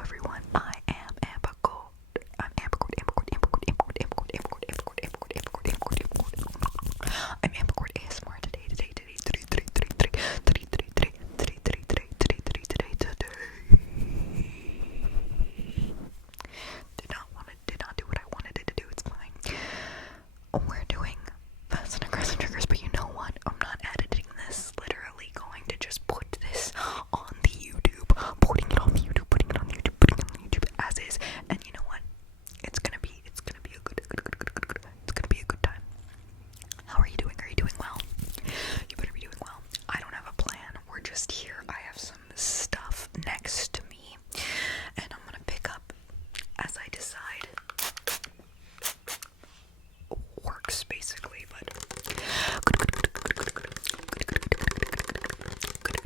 everyone. I am Amber Gold. I'm Amber Gold. I'm Amber Gold ASMR today. Did not do what I wanted it to do. It's fine. We're doing fast and aggressive triggers, but you know what? I'm not editing this. Literally going to just put this on the YouTube, putting it on the YouTube as is. And you know what? It's gonna be a good time. How are you doing? Are you doing well? You better be doing well. I don't have a plan. We're just here. I have some stuff next to me, and I'm gonna pick up as I decide. Works basically, but good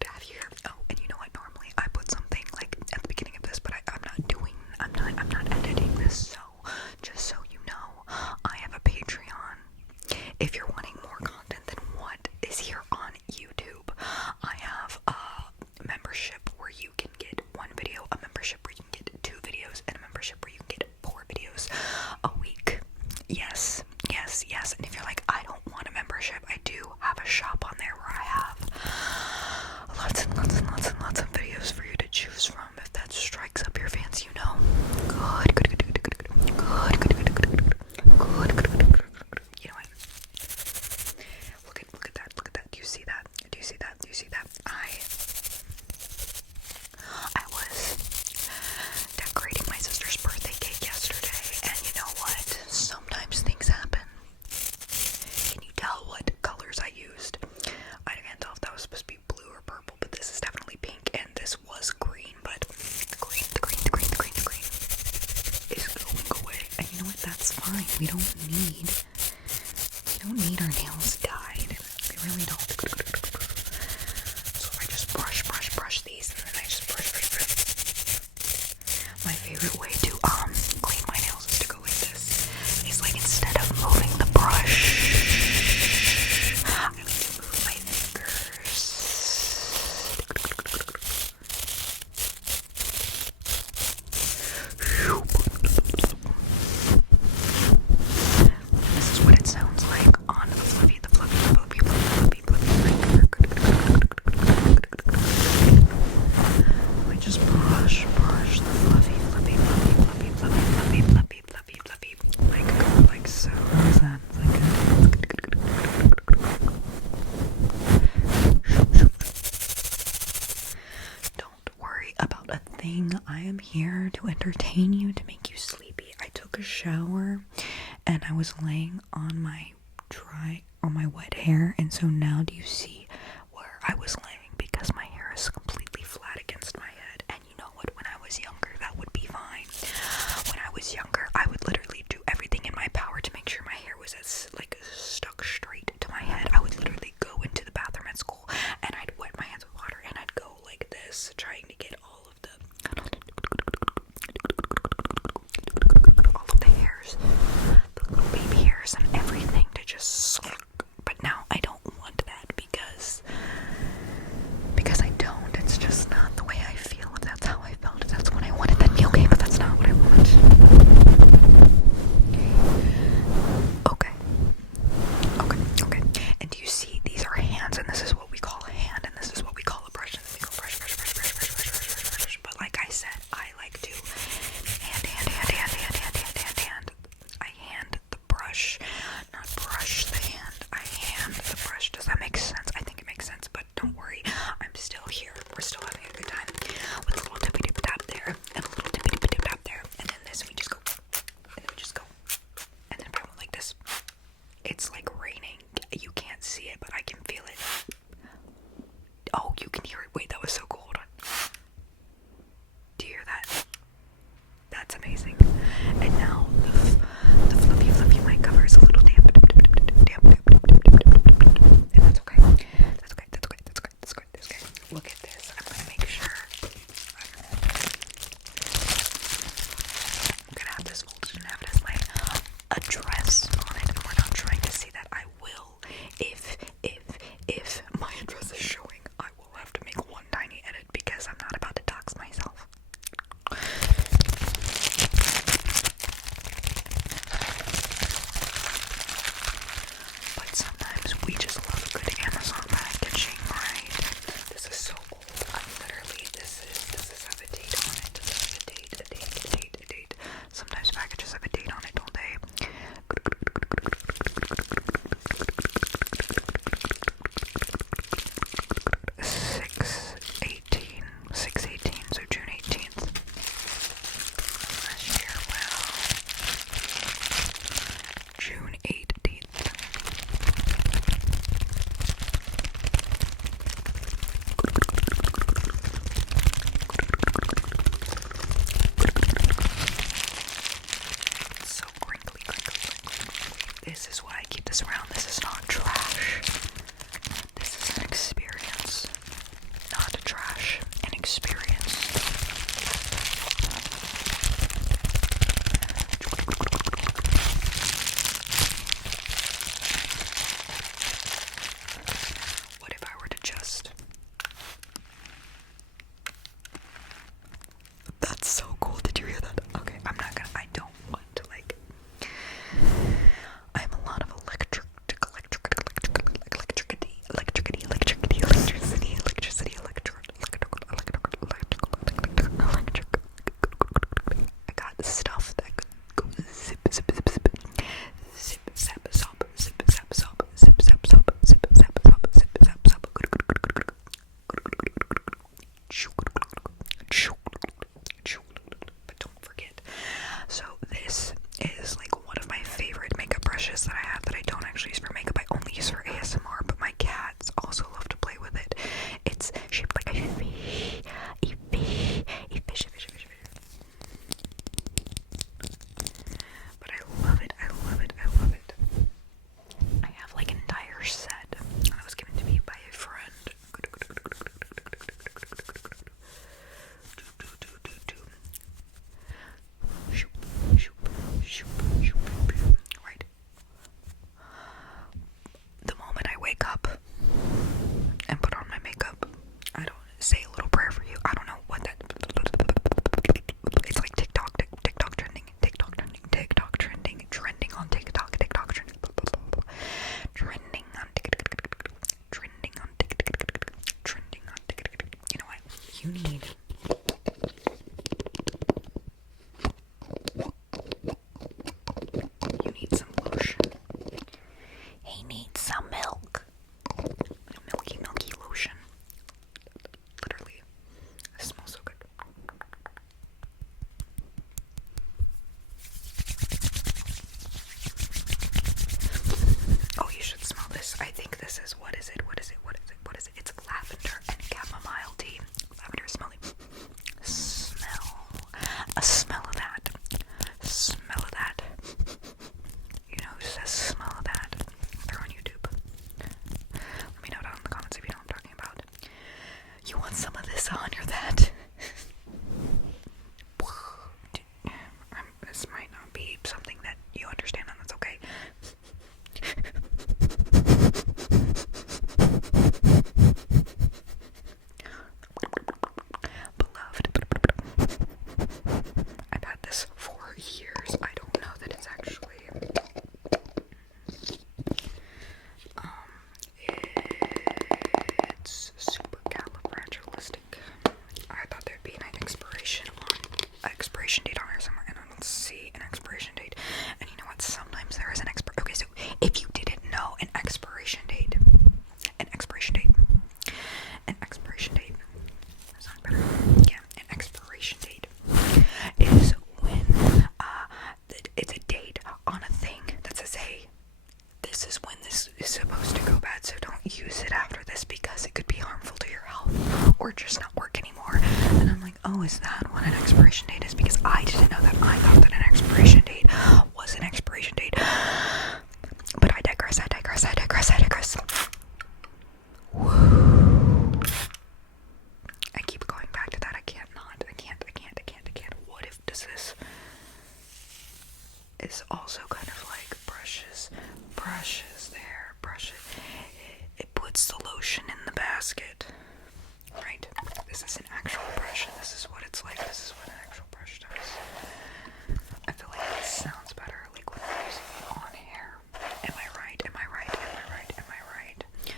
to have you here. Oh, and you know what? Normally I put something like at the beginning of this, but I'm not editing this. So just so you know, I have a Patreon. If you're wanting more content than what is here on YouTube, I have a membership where you can get one video, a membership where you can get 2 videos, and a membership where you can get 4 videos a week. Yes. And if you're like, I don't want a membership, I do have a shop on there where I have lots and lots of videos for you to choose from. If that strikes up your fancy, you know. Good. You know what? Look at that. Do you see that? I was decorating my sister's birthday cake yesterday, and you know what? Sometimes things happen. Can you tell what colors I used? I can't tell if that was supposed to be blue or purple, but this is definitely pink, and this was green, but the green is going away. And you know what? That's fine. We don't need our nails dyed. We really don't. So I just brush these, and then I just brush. My favorite way to clean my nails is to go like this. It's like instead of moving the brush, I like to move my fingers. This is what it sounds like on the fluffy. We just brush the fluffy, like so. How's that? Don't worry about a thing. I am here to entertain you, to make you sleepy. I took a shower, and I was laying on my wet hair, and so now do you see where I was laying? Because my hair is completely flat against my head. And you know what? When I was younger, that would be fine. When I was younger, I would literally do everything in my power to make sure my hair was stuck straight to my head. I would literally go into the bathroom at school, and I'd wet my hands with water, and I'd go like this, trying to get all of the hairs, the little baby hairs, and everything to just. But now I don't want that, because this is why I keep this around. This is not trash. This is an experience. Not trash, an experience. What if I were to just... That's so cool. Did you hear that? Okay, I'm not gonna... I don't want to, like... I have a lot of electricity, I got the stuff that goes zip, zip, zip, zip, zip, zap, zop, zip, zap, zop, zip, zap, zop, zip, zap, zop, zip, zap, zop, but don't forget. So this is like one of my favorite makeup brushes that I have that I don't actually use for makeup. I only use for ASMR, but my cats also love to play with it. It's shaped like a fish, But I love it, I love it, I love it. I have like an entire set that was given to me by a friend. Right. The moment I wake up and put on my makeup, I don't say a little prayer for you. I don't know what that. It's like TikTok trending, trending on TikTok, trending on TikTok. You know what? You need some lotion. He needs some milk. Like a milky lotion. Literally. It smells so good. Oh, you should smell this. I think this is, what is it? It's lavender and chamomile tea. Lavender smelly. Smell of that. You know who says smell of that? They're on YouTube. Let me know down in the comments if you know what I'm talking about. You want some of this on your that? This might not be something that you understand, and that's okay. Beloved. I've had this for years. I don't know that it's actually it's supercalifragilistic. I thought there'd be an expiration date on here somewhere, and I don't see an expiration date. And you know what? Sometimes there is an okay, so if you didn't know, an expiration date. Sound better? Yeah, an expiration date is when it's a date on a thing that says, hey, this is when this is supposed to go bad, so don't use it after this because it could be harmful to your health or just not work anymore. And I'm like, oh, is that what an expiration date is? Because I didn't know that. I thought that an expiration date was an expiration date. But I digress. Woo. I keep going back to that. I can't. What if this is also kind of like brushes there, it puts the lotion in the basket, right? This is an actual brush, and this is what it's like. This is what an actual brush does. I feel like it sounds better like when I'm using it on hair. Am I right?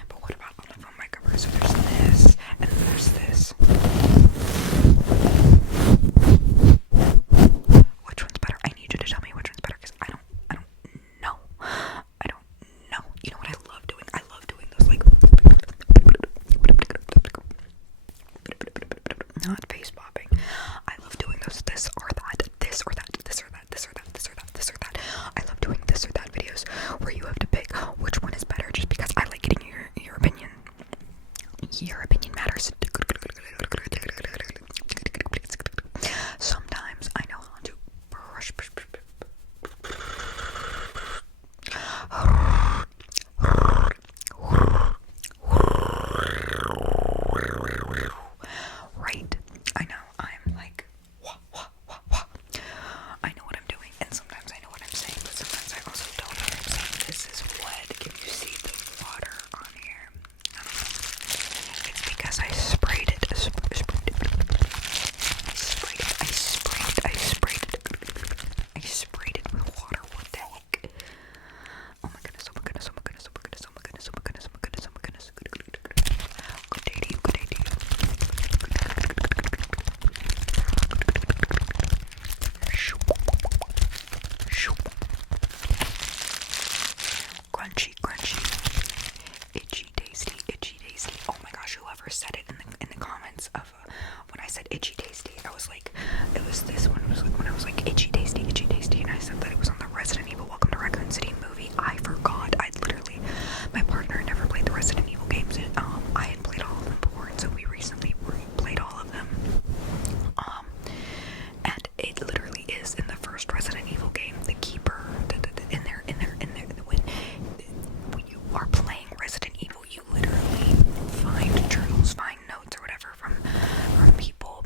But what about on the phone mic cover? So there's this, and then there's this. Which one's better? I need you to tell me which one's better, because I don't know. You know what I love doing? I love doing those like not face popping. I love doing those this or itchy tasty. I was like, it was this one. It was like when I was like itchy tasty, and I said that it was on the Resident Evil Welcome to Raccoon City movie. I forgot. I literally, my partner never played the Resident Evil games, and I had played all of them before, and so we recently played all of them. And it literally is in the first Resident Evil game, the keeper. In there. When you are playing Resident Evil, you literally find journals, find notes or whatever from people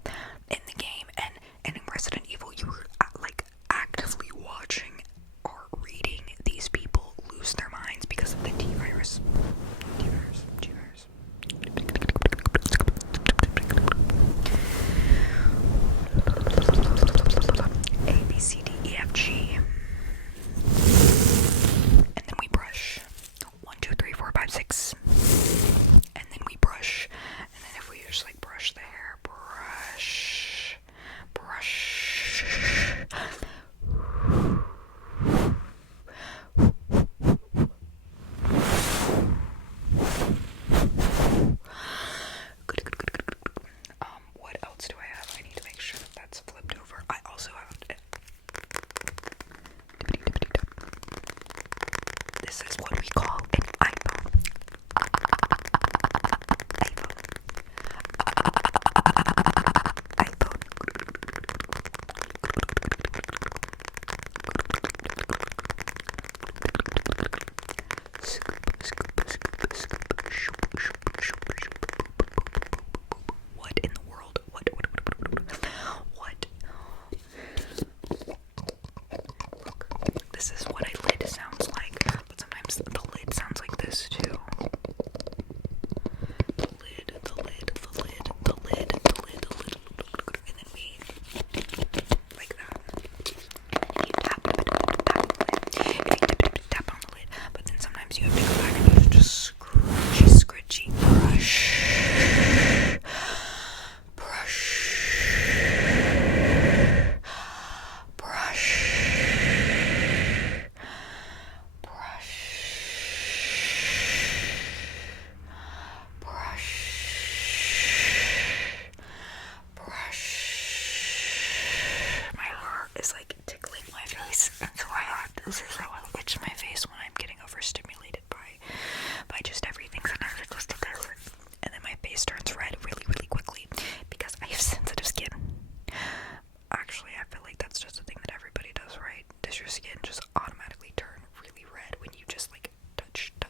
in the game, and in Resident Evil you were like actively watching or reading these people lose their minds because of the T-virus. A, B, C, D, E, F, G. And then we brush. 1, 2, 3, 4, 5, 6. And then we brush. And then if we just like brush the hair, brush. What else do I have? I need to make sure that that's flipped over. I also have this is what we call an iPhone. What in the world? What? Look, this is what a lid sounds like, but sometimes the lid sounds like this too. The lid, and then we like that. And you tap on the lid, but then sometimes you have to go back and you have to just scratchy brush. My heart is like tickling my face, and so this is how I itch my face when I'm getting overstimulated by just everything. Sometimes it goes together, and then my face turns red really, really quickly because I have sensitive skin. Actually, I feel like that's just a thing that everybody does, right? Does your skin just automatically turn really red when you just like touch it?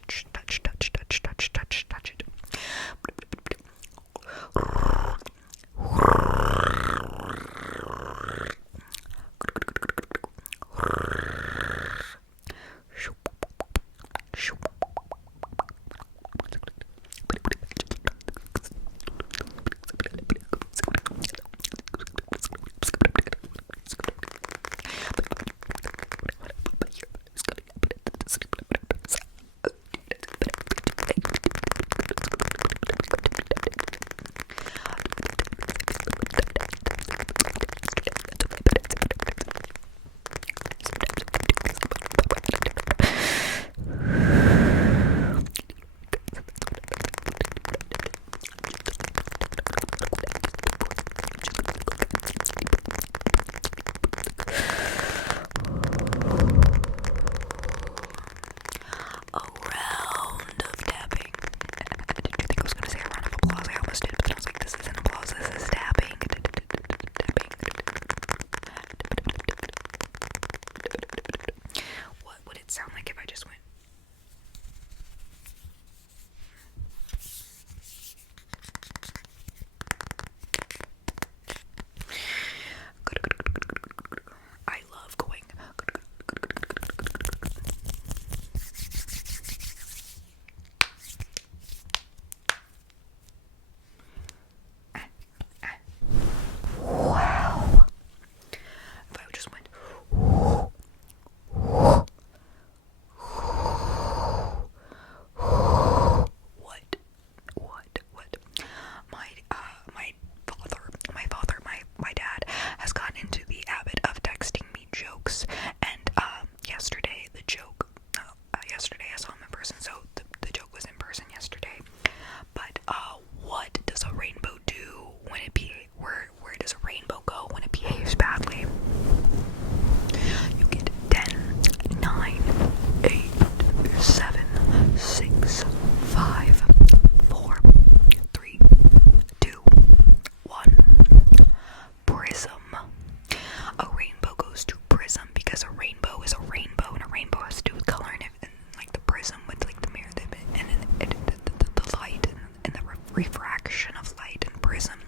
refraction of light and prism,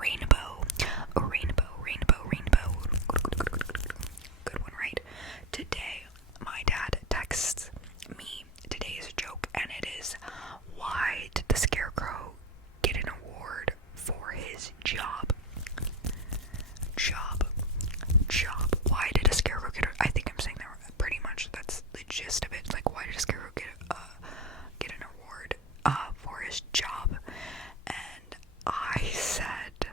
rainbow, rainbow, rainbow, rainbow. Good one, right? Today, my dad texts me today's joke, and it is, why did the Scarecrow get an award for his job? Job. Why did a Scarecrow get I think I'm saying that pretty much. That's the gist of it. It's like, why did a Scarecrow get an award for his job? And I said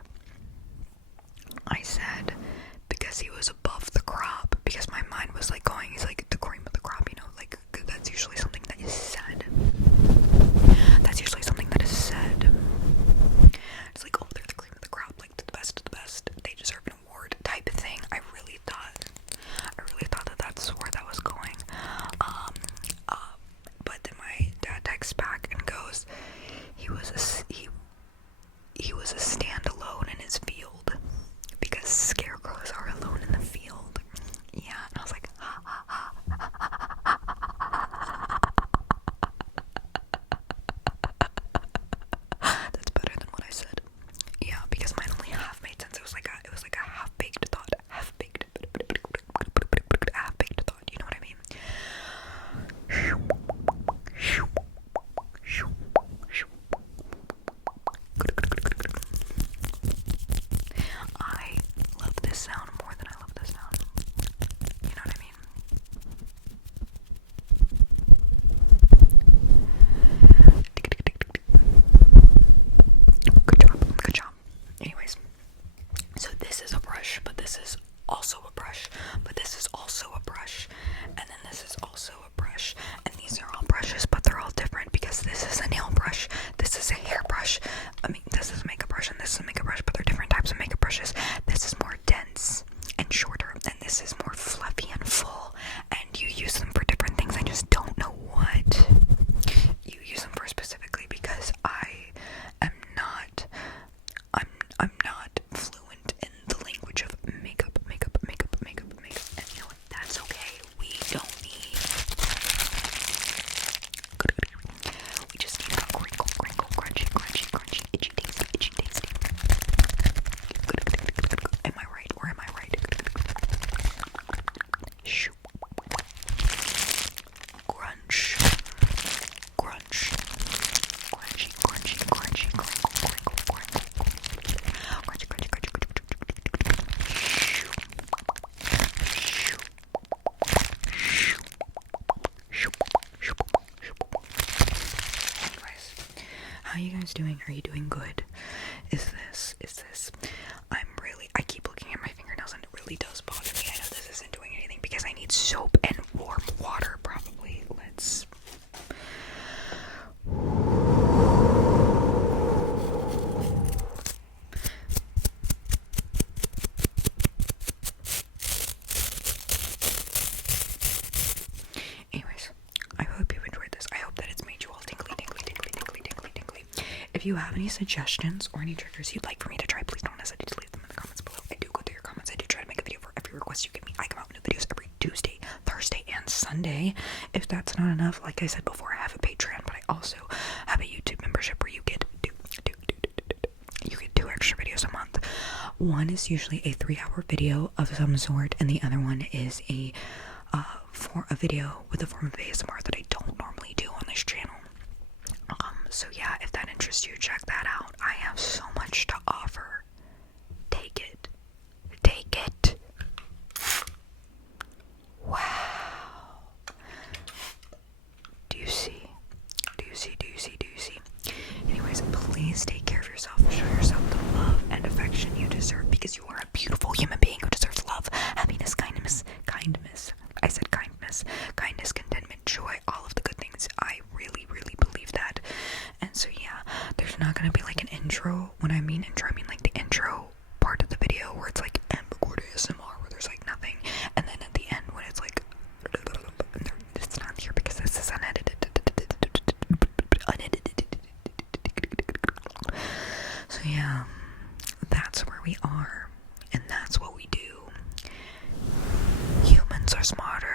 because he was above the crop, because my mind was like going, he's like the cream of the crop, you know, like that's usually something that is said. It's like, oh, they're the cream of the crop, like the best of the best, they deserve an award type of thing. I really thought that that's where that was going. But then my dad texts back and goes, he was a standalone in his field, because scarecrows are alone in the field. Yeah, and I was like, ha ha ha ha ha ha. That's better than what I said. Yeah, because mine only half made sense. It was like a half-baked thought. Half-baked thought, you know what I mean? I love this sound more than I love this sound. You know what I mean? Good job. Anyways, so this is a brush, but this is also a brush, but this is also a brush, and then this is also a brush, and these are all brushes, but they're all different, because this is a nail brush, this is a hair brush, this is a makeup brush, and this is a makeup brush, but they're different types of makeup brushes. This is more dense and shorter, and this is more fluffy and full, and you use them for different things. I just don't know what you use them for specifically, because I'm not fluent in the language of makeup, and you know what, that's okay. We just need a crinkle, crunchy, itchy, tasty. Am I right, or am I right? Shoo. Crunch, crunchy, crinkle, Anyways, how you guys doing? Are you doing good? Is this I keep looking at my fingernails, and it really does bother me. I know this isn't doing anything, because I need soap and warm water, probably. Let's Anyways, I hope you've enjoyed this. I hope that it's made you all tingly. If you have any suggestions or any triggers you'd like for me to try, please don't hesitate to leave them in the comments below. I do go through your comments. I do try to make a video for every request you give me. I come out with new videos every Tuesday, Thursday, and Sunday. If that's not enough, like I said before, I have a Patreon, but I also have a YouTube membership where you get two extra videos a month. One is usually a 3-hour video of some sort, and the other one is a video with a form of ASMR that I don't normally do on this channel. So yeah, if that interests you, check that out. I have so much to offer. Take it. Wow. Do you see? Anyways, please take care of yourself. Show yourself the love and affection you deserve, because you are a beautiful human being who deserves love, happiness, kindness. I said kindness, contentment, joy, all of the good things. I really believe that. And so yeah, there's not gonna be like an intro. When I mean intro, I mean like the intro part of the video where it's like record ASMR, where there's like nothing, and then at the end when it's like it's not here, because this is unedited. So yeah, that's where we are, and that's what we do. Humans are smarter